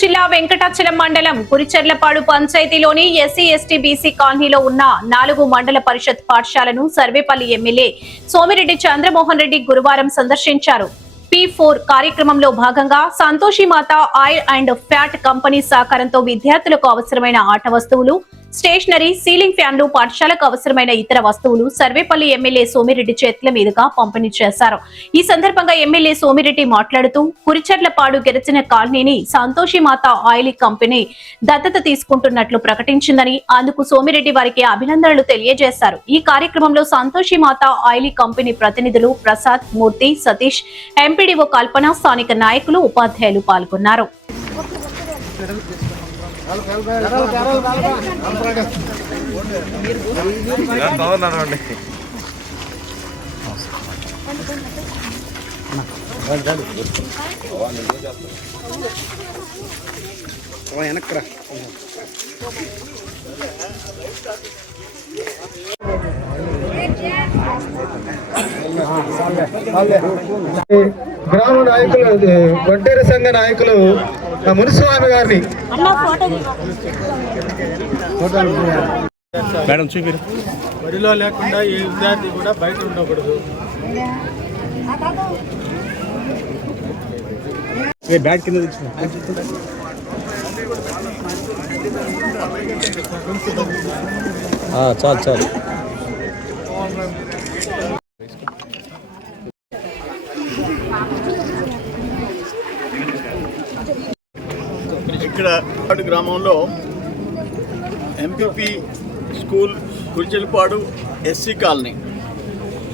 జిల్లా వెంకటాచలం మండలం కురిచెర్లపాడు పంచాయతీలోని SC ST BC కాలనీలో ఉన్న 4 మండల పరిషత్ పాఠశాలను సర్వేపల్లి ఎమ్మెల్యే సోమిరెడ్డి చంద్రమోహన్ రెడ్డి గురువారం సందర్శించారు. P4 కార్యక్రమంలో భాగంగా సంతోషి మాత ఆయిల్ అండ్ ఫ్యాట్ కంపెనీ సహకారంతో విద్యార్థులకు అవసరమైన ఆట వస్తువులు, స్టేషనరీ, సీలింగ్ ఫ్యాన్లు, పాఠశాలకు అవసరమైన ఇతర వస్తువులు సర్వేపల్లి ఎమ్మెల్యే సోమిరెడ్డి చేతుల మీదుగా పంపిణీ చేశారు. ఈ సందర్భంగా ఎమ్మెల్యే సోమిరెడ్డి మాట్లాడుతూ కురిచెర్లపాడు గిరిజన కాలనీని సంతోషి మాత ఆయిల్ కంపెనీ దత్తత తీసుకుంటున్నట్లు ప్రకటించిందని, అందుకు సోమిరెడ్డి వారికి అభినందనలు తెలియజేశారు. ఈ కార్యక్రమంలో సంతోషి మాత ఆయిల్ కంపెనీ ప్రతినిధులు ప్రసాద్, మూర్తి, సతీష్, ఎంపీడీఓ కల్పన, స్థానిక నాయకులు, ఉపాధ్యాయులు పాల్గొన్నారు. గ్రామ నాయకులు, వడ్డేర సంఘ నాయకులు మునిస్వామి గారిని మేడం చూపిరు. బడిలో లేకుండా ఏ విద్యార్థి కూడా బయట ఉండకూడదు. బ్యాగ్ కింద చాలు చాలు. ఇక్కడ గ్రామంలో MPP school Kuricherlapadu SC colony,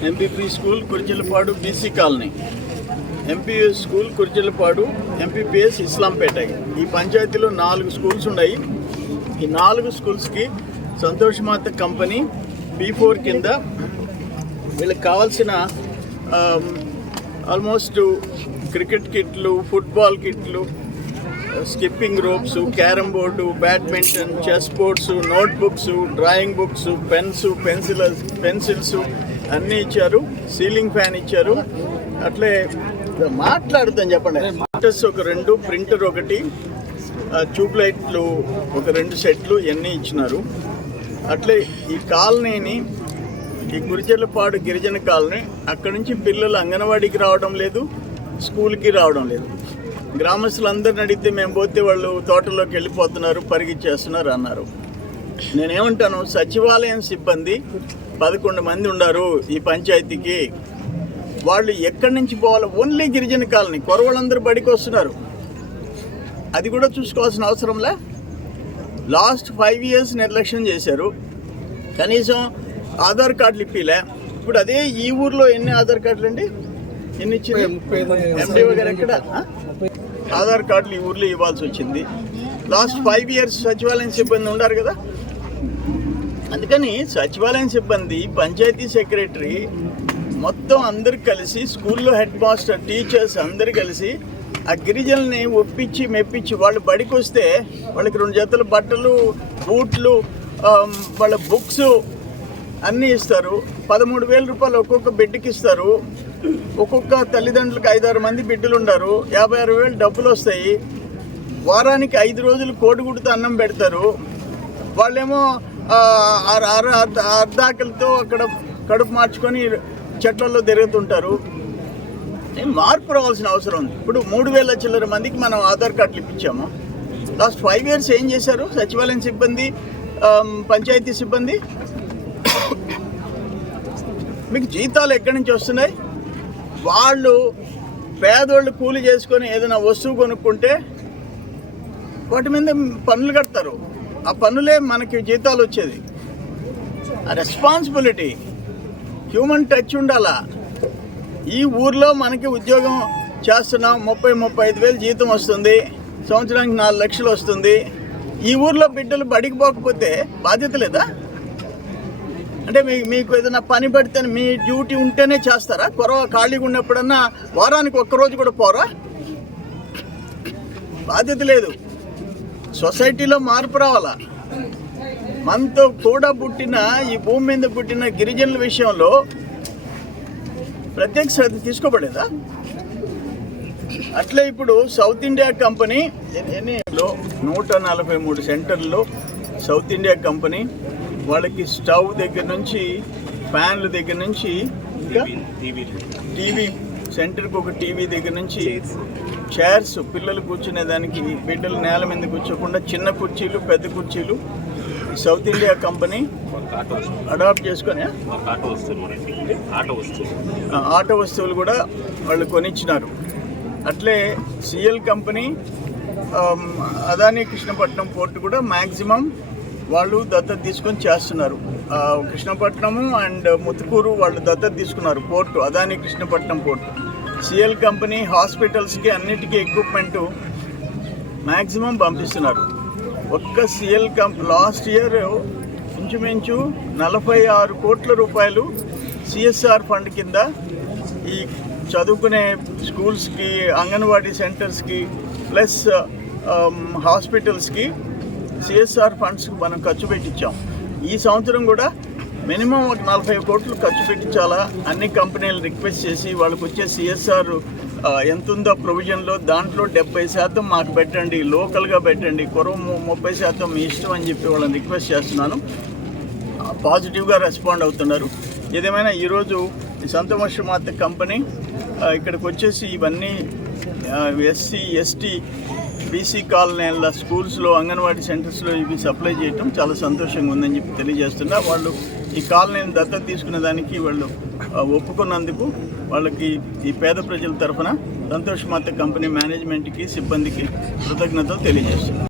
MPP school Kuricherlapadu BC colony, MPS school Kuricherlapadu, MPPS Islampeta. ఈ పంచాయతీలో 4 స్కూల్స్ ఉన్నాయి. ఈ 4 స్కూల్స్కి సంతోష్ మాత కంపెనీ P4 కింద వీళ్ళకి కావాల్సిన ఆల్మోస్ట్ క్రికెట్ కిట్లు, ఫుట్బాల్ కిట్లు, skipping ropes, carrom board, badminton, chess boards, note books, drawing books, pencils అన్నీ ఇచ్చారు. సీలింగ్ ఫ్యాన్ ఇచ్చారు. అట్లే మాట్లాడుతాను చెప్పండి. మాటర్స్ ఒక 2, ప్రింటర్ ఒకటి, ట్యూబ్ లైట్లు ఒక 2 సెట్లు ఇవన్నీ ఇచ్చినారు. అట్లే ఈ కాలనీని, ఈ కురిచెర్లపాడు గిరిజన కాలనీ, అక్కడి నుంచి పిల్లలు అంగన్వాడీకి రావడం లేదు, స్కూల్కి రావడం లేదు. గ్రామస్తులందరిని అడిగితే మేము పోతే వాళ్ళు తోటలోకి వెళ్ళిపోతున్నారు, పరిగిచ్చేస్తున్నారు అన్నారు. నేనేమంటాను, సచివాలయం సిబ్బంది 11 మంది ఉన్నారు ఈ పంచాయతీకి. వాళ్ళు ఎక్కడి నుంచి పోవాలి? ఓన్లీ గిరిజన కాలనీ. కొరవాళ్ళందరూ బడికి వస్తున్నారు. అది కూడా చూసుకోవాల్సిన అవసరంలే. లాస్ట్ 5 years నిర్లక్ష్యం చేశారు. కనీసం ఆధార్ కార్డులు ఇప్పిలే. ఇప్పుడు అదే ఈ ఊర్లో ఎన్ని ఆధార్ కార్డులు అండి? ఎన్ని ఇచ్చింది? ఎండిఓ గారు ఎక్కడ ఆధార్ కార్డులు ఈ ఊర్లో ఇవ్వాల్సి వచ్చింది. లాస్ట్ 5 years సచివాలయం సిబ్బంది ఉన్నారు కదా. అందుకని సచివాలయం సిబ్బంది, పంచాయతీ సెక్రటరీ మొత్తం అందరు కలిసి, స్కూల్లో హెడ్ మాస్టర్, టీచర్స్ అందరు కలిసి ఆ గిరిజనుల్ని ఒప్పించి మెప్పించి వాళ్ళు బడికి వస్తే వాళ్ళకి 2 జతల బట్టలు, బూట్లు, వాళ్ళ బుక్స్ అన్నీ ఇస్తారు. 13,000 రూపాయలు ఒక్కొక్క బిడ్డకి ఇస్తారు. ఒక్కొక్క తల్లిదండ్రులకు 5-6 మంది బిడ్డలు ఉన్నారు. 56,000 డబ్బులు వస్తాయి. వారానికి 5 రోజులు కోడిగుడ్డుతో అన్నం పెడతారు. వాళ్ళేమో అర్ధాకలతో అక్కడ కడుపు మార్చుకొని చెట్లలో తిరుగుతుంటారు. మార్పు రావాల్సిన అవసరం ఉంది. ఇప్పుడు 3,000 చిల్లర మందికి మనం ఆధార్ కార్డులు ఇప్పించాము. లాస్ట్ 5 years ఏం చేశారు సచివాలయం సిబ్బంది, పంచాయతీ సిబ్బంది? మీకు జీతాలు ఎక్కడి నుంచి వస్తున్నాయి? వాళ్ళు పేదోళ్ళు కూలి చేసుకొని ఏదైనా వస్తువు కొనుక్కుంటే వాటి మీద పన్నులు కడతారు. ఆ పన్నులే మనకి జీతాలు వచ్చేది. ఆ రెస్పాన్సిబిలిటీ, హ్యూమన్ టచ్ ఉండాలా. ఈ ఊర్లో మనకి ఉద్యోగం చేస్తున్నాం, 30-35 జీతం వస్తుంది, సంవత్సరానికి 4 లక్షలు వస్తుంది. ఈ ఊర్లో బిడ్డలు బడికి పోకపోతే బాధ్యత లేదా? అంటే మీకు ఏదైనా పని పడితే మీ డ్యూటీ ఉంటేనే చేస్తారా? ఖాళీగా ఉన్నప్పుడన్నా వారానికి 1 రోజు కూడా పోరా? బాధ్యత లేదు. సొసైటీలో మార్పు రావాలా. మనతో కూడా పుట్టిన, ఈ భూమి మీద పుట్టిన గిరిజనుల విషయంలో ప్రత్యేక శ్రద్ధ తీసుకోబడేదా? అట్లే ఇప్పుడు సౌత్ ఇండియా కంపెనీ 143 సెంటర్లో సౌత్ ఇండియా కంపెనీ వాళ్ళకి స్టవ్ దగ్గర నుంచి ఫ్యాన్ల దగ్గర నుంచి ఇంకా టీవీ సెంటర్కి ఒక టీవీ దగ్గర నుంచి చైర్స్ పిల్లలు కూర్చునే దానికి బిడ్డలు నేల మీద కూర్చోకుండా చిన్న కుర్చీలు పెద్ద కుర్చీలు సౌత్ ఇండియా కంపెనీ అడాప్ట్ చేసుకొని ఆటో వస్తువులు కూడా వాళ్ళు కొనిచ్చినారు. అట్లే CL company Adani Krishnapatnam port కూడా మ్యాక్సిమం వాళ్ళు దత్తత తీసుకొని చేస్తున్నారు. కృష్ణపట్నము అండ్ ముత్తుకూరు వాళ్ళు దత్తత తీసుకున్నారు port, Adani Krishnapatnam port. CL company హాస్పిటల్స్కి అన్నిటికీ ఎక్విప్మెంటు మ్యాక్సిమం పంపిస్తున్నారు. ఒక్క సిఎల్ లాస్ట్ ఇయర్ ఇంచుమించు 46 కోట్ల రూపాయలు సిఎస్ఆర్ ఫండ్ కింద ఈ చదువుకునే స్కూల్స్కి, అంగన్వాడీ సెంటర్స్కి ప్లస్ హాస్పిటల్స్కి సిఎస్ఆర్ ఫండ్స్కి మనం ఖర్చు పెట్టించాం. ఈ సంవత్సరం కూడా మినిమం ఒక 40 కోట్లు ఖర్చు పెట్టించాలా అన్ని కంపెనీలు రిక్వెస్ట్ చేసి వాళ్ళకి వచ్చే సిఎస్ఆర్ ఎంత ఉందో ప్రొవిజన్లో దాంట్లో 70% మాకు పెట్టండి, లోకల్గా పెట్టండి, కొరవ 30% మీ ఇష్టం అని చెప్పి వాళ్ళని రిక్వెస్ట్ చేస్తున్నాను. పాజిటివ్గా రెస్పాండ్ అవుతున్నారు. ఏదేమైనా ఈరోజు ఈ సంతోషమాత కంపెనీ ఇక్కడికి వచ్చేసి ఇవన్నీ ఎస్సీ ఎస్టీ బీసీ కాలనీల స్కూల్స్లో అంగన్వాడీ సెంటర్స్లో ఇవి సప్లై చేయటం చాలా సంతోషంగా ఉందని చెప్పి తెలియజేస్తున్నా. వాళ్ళు ఈ కాలనీని దత్తత తీసుకునే దానికి వాళ్ళు ఒప్పుకున్నందుకు వాళ్ళకి ఈ పేద ప్రజల తరఫున సంతోషమాత కంపెనీ మేనేజ్మెంట్కి సిబ్బందికి కృతజ్ఞతలు తెలియజేస్తున్నారు.